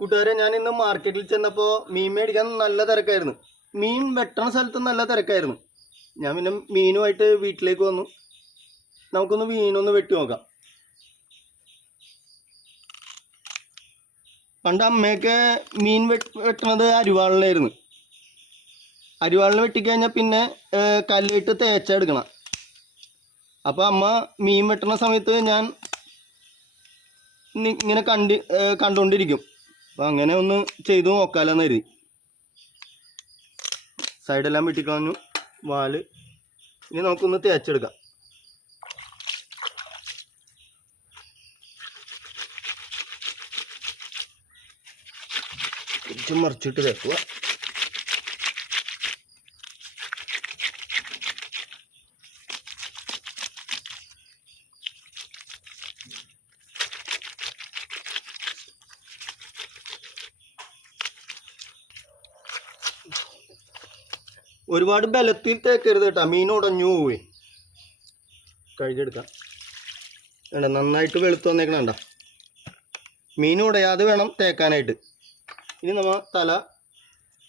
കൂട്ടുകാരെ, ഞാൻ ഇന്ന് മാർക്കറ്റിൽ ചെന്നപ്പോൾ മീൻ മേടിക്കാൻ നല്ല തിരക്കായിരുന്നു. മീൻ വെട്ടണ സ്ഥലത്ത് നല്ല തിരക്കായിരുന്നു. ഞാൻ പിന്നെ മീനുമായിട്ട് വീട്ടിലേക്ക് വന്നു. നമുക്കൊന്ന് മീനൊന്ന് വെട്ടി നോക്കാം. പണ്ട് അമ്മയൊക്കെ മീൻ വെട്ടണത് അരിവാളിലായിരുന്നു. അരിവാളിൽ വെട്ടിക്കഴിഞ്ഞാൽ പിന്നെ കല്ലിട്ട് തേച്ചെടുക്കണം. അപ്പോൾ അമ്മ മീൻ വെട്ടണ സമയത്ത് ഞാൻ ഇങ്ങനെ കണ്ടുകൊണ്ടിരിക്കും. അപ്പം അങ്ങനെ ഒന്ന് ചെയ്തു നോക്കാമെന്ന് കരുതി. സൈഡെല്ലാം വെട്ടിക്കളഞ്ഞു. വാല് ഇനി നമുക്കൊന്ന് തേച്ചെടുക്കാം. കുറച്ച് മറിച്ചിട്ട് തേക്കുക. ഒരുപാട് ബലത്തിൽ തേക്കരുത് കേട്ടോ, മീൻ ഉടഞ്ഞു പോവേ. കഴുകിയെടുക്കാം. വേണ്ട, നന്നായിട്ട് വെളുത്ത് വന്നേക്കണം. വേണ്ട, മീൻ ഉടയാതെ വേണം തേക്കാനായിട്ട്. ഇനി നമ്മൾ തല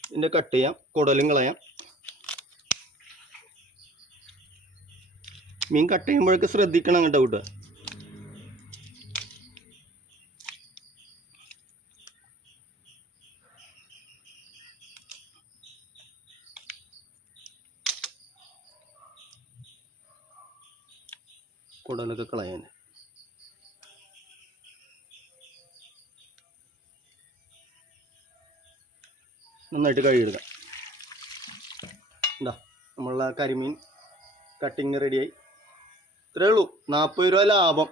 ഇതിൻ്റെ കട്ട് ചെയ്യാം, കുടലും കളയാം. മീൻ കട്ട് ചെയ്യുമ്പോഴൊക്കെ ശ്രദ്ധിക്കണം കേട്ടോ കൂട്ടുക. കുടലൊക്കെ കളയാൻ. നന്നായിട്ട് കഴുകിയെടുക്കാം. എന്താ നമ്മളെ കരിമീൻ കട്ടിങ് റെഡിയായി. ഇത്രയേ ഉള്ളൂ. 40 രൂപ ലാഭം.